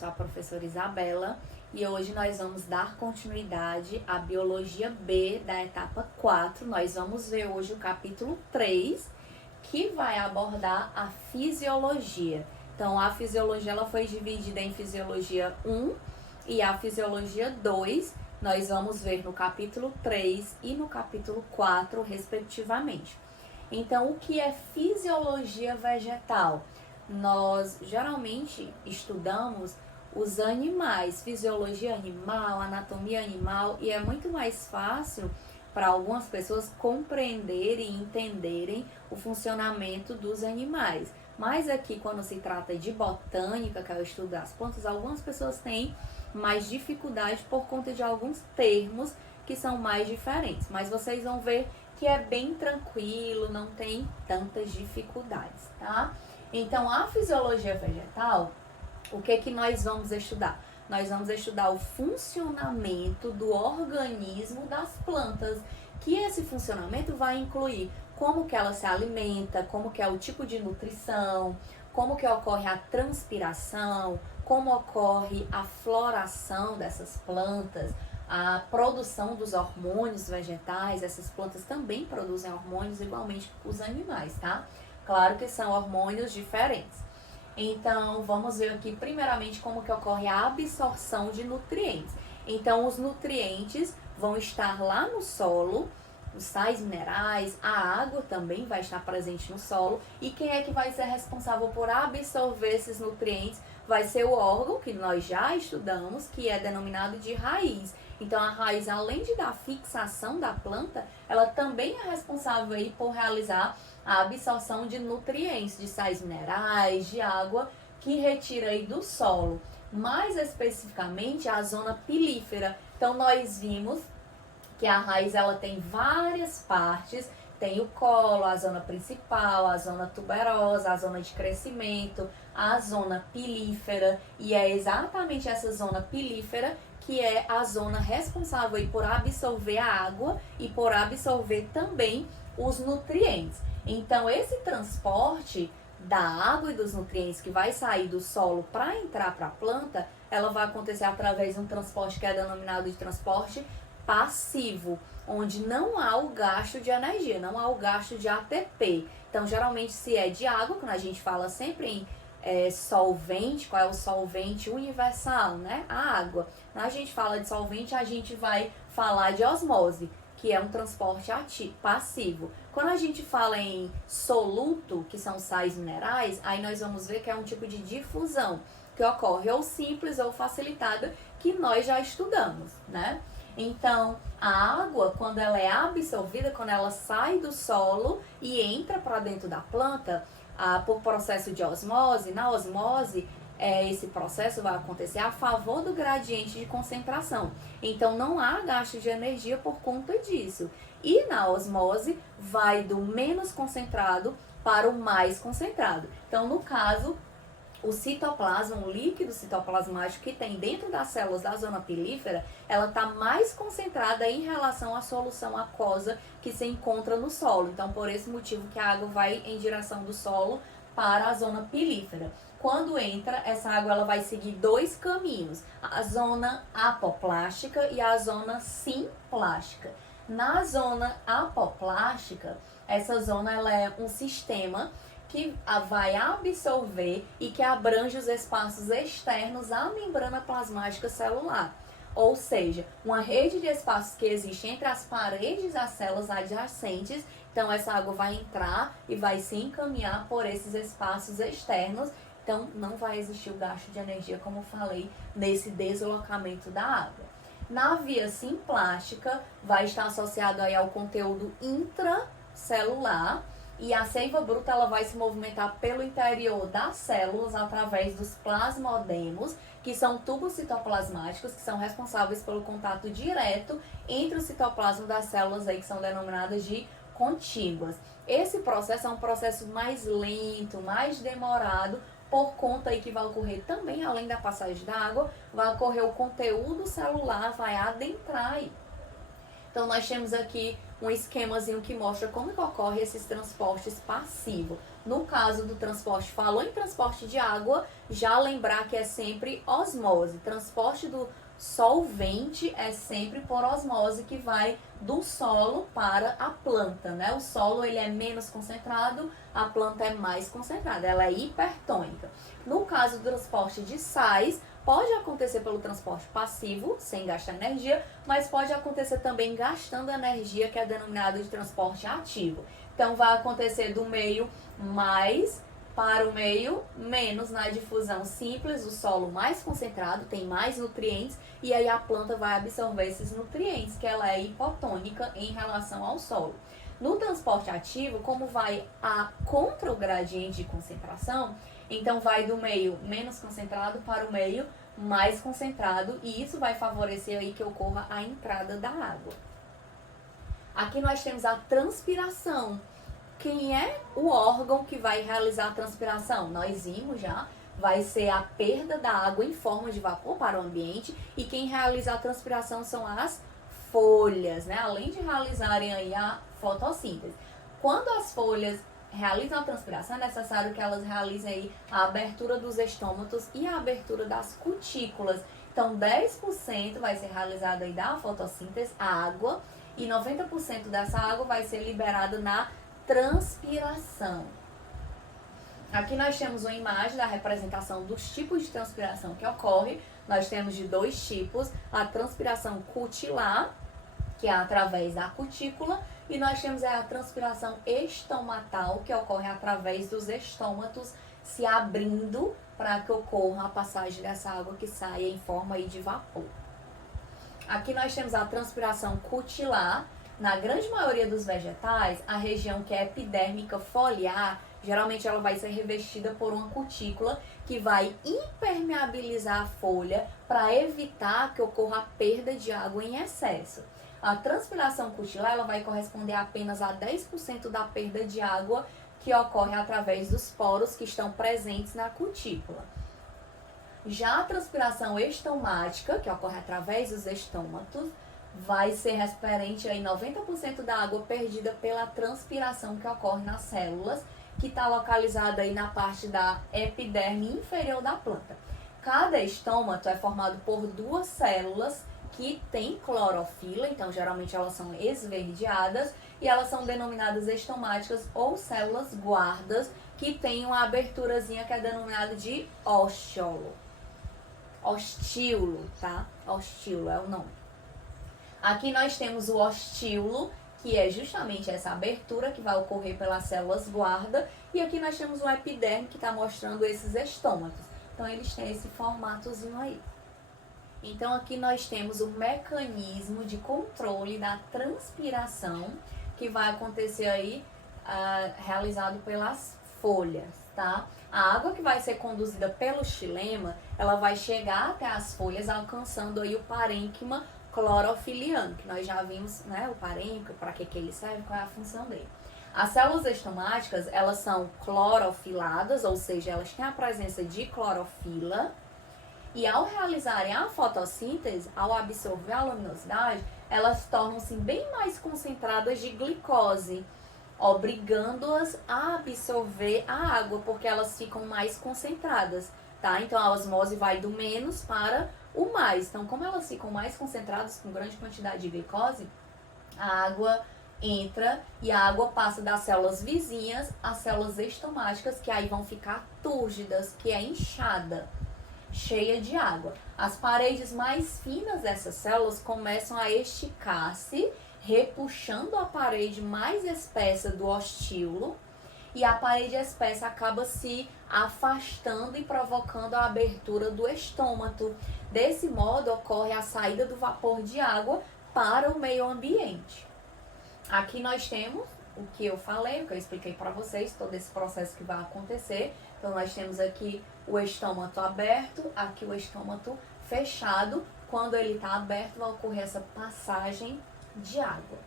sou a professora Isabela e hoje nós vamos dar continuidade à Biologia B da etapa 4. Nós vamos ver hoje o capítulo 3, que vai abordar a fisiologia. Então, a fisiologia ela foi dividida em fisiologia 1 e a fisiologia 2. Nós vamos ver no capítulo 3 e no capítulo 4, respectivamente. Então, o que é fisiologia vegetal? Nós geralmente estudamos os animais, fisiologia animal, anatomia animal, e é muito mais fácil para algumas pessoas compreenderem e entenderem o funcionamento dos animais. Mas aqui, quando se trata de botânica, que é o estudo das plantas, algumas pessoas têm mais dificuldade por conta de alguns termos que são mais diferentes. Mas vocês vão ver que é bem tranquilo, não tem tantas dificuldades, tá? Então, a fisiologia vegetal, o que nós vamos estudar? Nós vamos estudar o funcionamento do organismo das plantas, que esse funcionamento vai incluir como que ela se alimenta, como que é o tipo de nutrição, como que ocorre a transpiração, como ocorre a floração dessas plantas, a produção dos hormônios vegetais. Essas plantas também produzem hormônios igualmente que os animais, tá? Claro que são hormônios diferentes. Então, vamos ver aqui primeiramente como que ocorre a absorção de nutrientes. Então, os nutrientes vão estar lá no solo, os sais minerais, a água também vai estar presente no solo. E quem é que vai ser responsável por absorver esses nutrientes? Vai ser o órgão que nós já estudamos, que é denominado de raiz. Então, a raiz, além de dar fixação da planta, ela também é responsável aí por realizar a absorção de nutrientes, de sais minerais, de água, que retira aí do solo. Mais especificamente, a zona pilífera. Então, nós vimos que a raiz ela tem várias partes. Tem o colo, a zona principal, a zona tuberosa, a zona de crescimento, a zona pilífera. E é exatamente essa zona pilífera que é a zona responsável aí por absorver a água e por absorver também os nutrientes. Então, esse transporte da água e dos nutrientes que vai sair do solo para entrar para a planta, ela vai acontecer através de um transporte que é denominado de transporte passivo, onde não há o gasto de energia, não há o gasto de ATP. Então, geralmente, se é de água, quando a gente fala sempre em solvente, qual é o solvente universal, né? A água. Quando a gente fala de solvente, a gente vai falar de osmose, que é um transporte passivo. Quando a gente fala em soluto, que são sais minerais, aí nós vamos ver que é um tipo de difusão, que ocorre ou simples ou facilitada, que nós já estudamos, né? Então, a água, quando ela é absorvida, quando ela sai do solo e entra para dentro da planta, por processo de osmose, na osmose, esse processo vai acontecer a favor do gradiente de concentração. Então, não há gasto de energia por conta disso. E na osmose, vai do menos concentrado para o mais concentrado. Então, no caso, o citoplasma, o líquido citoplasmático que tem dentro das células da zona pilífera, ela está mais concentrada em relação à solução aquosa que se encontra no solo. Então, por esse motivo que a água vai em direção do solo para a zona pilífera. Quando entra, essa água ela vai seguir dois caminhos, a zona apoplástica e a zona simplástica. Na zona apoplástica, essa zona ela é um sistema que vai absorver e que abrange os espaços externos à membrana plasmática celular. Ou seja, uma rede de espaços que existe entre as paredes das células adjacentes. Então, essa água vai entrar e vai se encaminhar por esses espaços externos. Então, não vai existir o gasto de energia, como eu falei, nesse deslocamento da água. Na via simplástica, vai estar associado aí ao conteúdo intracelular. E a seiva bruta ela vai se movimentar pelo interior das células através dos plasmodemos, que são tubos citoplasmáticos, que são responsáveis pelo contato direto entre o citoplasma das células aí, que são denominadas de contíguas. Esse processo é um processo mais lento, mais demorado, por conta aí que vai ocorrer também, além da passagem da água, vai ocorrer o conteúdo celular, vai adentrar aí. Então, nós temos aqui um esquemazinho que mostra como que ocorre esses transportes passivos. No caso do transporte, falou em transporte de água, já lembrar que é sempre osmose. Transporte do solvente é sempre por osmose, que vai do solo para a planta, né? O solo ele é menos concentrado, a planta é mais concentrada, ela é hipertônica. No caso do transporte de sais, pode acontecer pelo transporte passivo, sem gastar energia, mas pode acontecer também gastando energia, que é denominado de transporte ativo. Então, vai acontecer do meio mais para o meio menos na difusão simples, o solo mais concentrado, tem mais nutrientes, e aí a planta vai absorver esses nutrientes, que ela é hipotônica em relação ao solo. No transporte ativo, como vai contra o gradiente de concentração, então vai do meio menos concentrado para o meio mais concentrado, e isso vai favorecer aí que ocorra a entrada da água. Aqui nós temos a transpiração. Quem é o órgão que vai realizar a transpiração? Nós vimos já, vai ser a perda da água em forma de vapor para o ambiente, e quem realiza a transpiração são as folhas, né? Além de realizarem aí a fotossíntese. Quando as folhas realizam a transpiração, é necessário que elas realizem aí a abertura dos estômatos e a abertura das cutículas. Então, 10% vai ser realizado aí da fotossíntese, a água, e 90% dessa água vai ser liberada na transpiração. Aqui nós temos uma imagem da representação dos tipos de transpiração que ocorre. Nós temos de dois tipos: a transpiração cutilar, que é através da cutícula, e nós temos a transpiração estomatal, que ocorre através dos estômatos se abrindo para que ocorra a passagem dessa água que sai em forma aí de vapor. Aqui nós temos a transpiração cutilar. Na grande maioria dos vegetais, a região que é epidérmica foliar, geralmente ela vai ser revestida por uma cutícula que vai impermeabilizar a folha para evitar que ocorra a perda de água em excesso. A transpiração cutilar ela vai corresponder apenas a 10% da perda de água que ocorre através dos poros que estão presentes na cutícula. Já a transpiração estomática, que ocorre através dos estômatos, vai ser referente a 90% da água perdida pela transpiração que ocorre nas células, que está localizada aí na parte da epiderme inferior da planta. Cada estômato é formado por duas células que têm clorofila, então geralmente elas são esverdeadas, e elas são denominadas estomáticas ou células guardas, que tem uma aberturazinha que é denominada de óstiolo. Ostíolo, tá? Ostíolo é o nome. Aqui nós temos o ostíolo, que é justamente essa abertura que vai ocorrer pelas células guarda, e aqui nós temos o epiderme, que está mostrando esses estômatos. Então eles têm esse formatozinho aí. Então aqui nós temos o mecanismo de controle da transpiração, que vai acontecer aí realizado pelas folhas, tá? A água que vai ser conduzida pelo xilema, ela vai chegar até as folhas, alcançando aí o parênquima clorofiliano, que nós já vimos, né, o parênquima, para que ele serve, qual é a função dele. As células estomáticas, elas são clorofiladas, ou seja, elas têm a presença de clorofila, e ao realizarem a fotossíntese, ao absorver a luminosidade, elas tornam-se bem mais concentradas de glicose, obrigando-as a absorver a água, porque elas ficam mais concentradas, tá? Então a osmose vai do menos para o mais. Então, como elas ficam mais concentradas com grande quantidade de glicose, a água entra e a água passa das células vizinhas às células estomáticas, que aí vão ficar túrgidas, que é inchada, cheia de água. As paredes mais finas dessas células começam a esticar-se, repuxando a parede mais espessa do ostíolo, e a parede espessa acaba se afastando e provocando a abertura do estômato. Desse modo, ocorre a saída do vapor de água para o meio ambiente. Aqui nós temos o que eu falei, o que eu expliquei para vocês, todo esse processo que vai acontecer. Então, nós temos aqui o estômato aberto, aqui o estômato fechado. Quando ele está aberto, vai ocorrer essa passagem de água.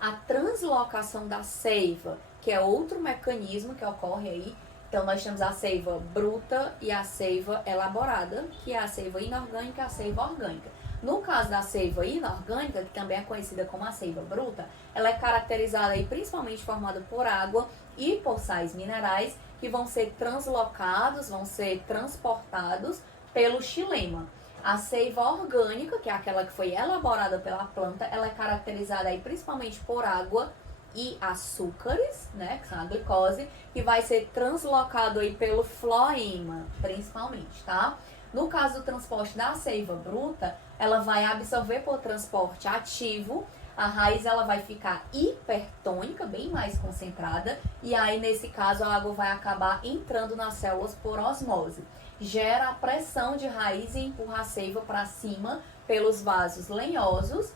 A translocação da seiva, que é outro mecanismo que ocorre aí. Então, nós temos a seiva bruta e a seiva elaborada, que é a seiva inorgânica e a seiva orgânica. No caso da seiva inorgânica, que também é conhecida como a seiva bruta, ela é caracterizada aí principalmente formada por água e por sais minerais que vão ser translocados, vão ser transportados pelo xilema. A seiva orgânica, que é aquela que foi elaborada pela planta, ela é caracterizada aí principalmente por água e açúcares, né, que são a glicose, que vai ser translocado aí pelo floema, principalmente, tá? No caso do transporte da seiva bruta, ela vai absorver por transporte ativo, a raiz ela vai ficar hipertônica, bem mais concentrada, e aí nesse caso a água vai acabar entrando nas células por osmose. Gera a pressão de raiz e empurra a seiva para cima pelos vasos lenhosos.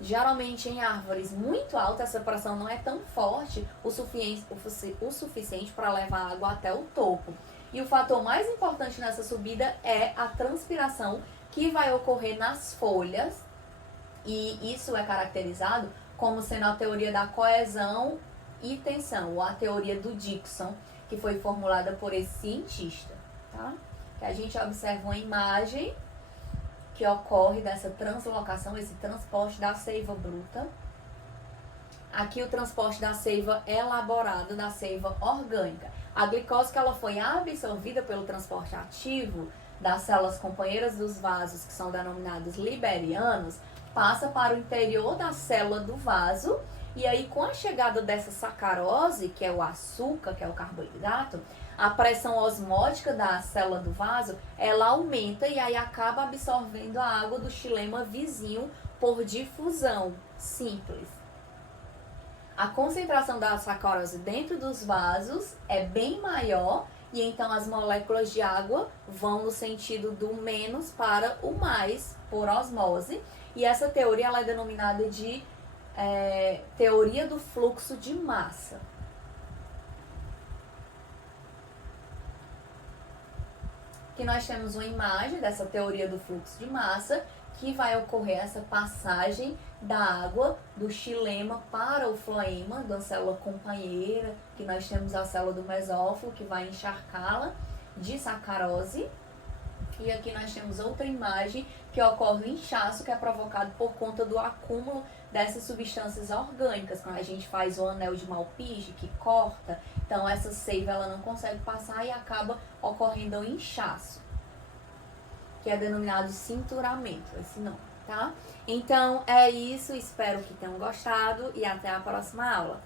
Geralmente em árvores muito altas, essa pressão não é tão forte o suficiente para levar a água até o topo. E o fator mais importante nessa subida é a transpiração que vai ocorrer nas folhas, e isso é caracterizado como sendo a teoria da coesão e tensão, ou a teoria do Dickson, que foi formulada por esse cientista, tá? Que a gente observa uma imagem que ocorre dessa translocação, esse transporte da seiva bruta. Aqui o transporte da seiva elaborada, da seiva orgânica. A glicose que ela foi absorvida pelo transporte ativo das células companheiras dos vasos, que são denominados liberianos, passa para o interior da célula do vaso, e aí com a chegada dessa sacarose, que é o açúcar, que é o carboidrato, a pressão osmótica da célula do vaso, ela aumenta e aí acaba absorvendo a água do xilema vizinho por difusão simples. A concentração da sacarose dentro dos vasos é bem maior e então as moléculas de água vão no sentido do menos para o mais por osmose. E essa teoria ela é denominada de teoria do fluxo de massa. Aqui nós temos uma imagem dessa teoria do fluxo de massa, que vai ocorrer essa passagem da água do xilema para o floema, da célula companheira, que nós temos a célula do mesófilo, que vai encharcá-la de sacarose. E aqui nós temos outra imagem que ocorre o inchaço, que é provocado por conta do acúmulo dessas substâncias orgânicas. Quando a gente faz o anel de Malpighi, que corta, então essa seiva ela não consegue passar e acaba ocorrendo o inchaço, que é denominado cinturamento, esse nome, tá? Então é isso, espero que tenham gostado e até a próxima aula.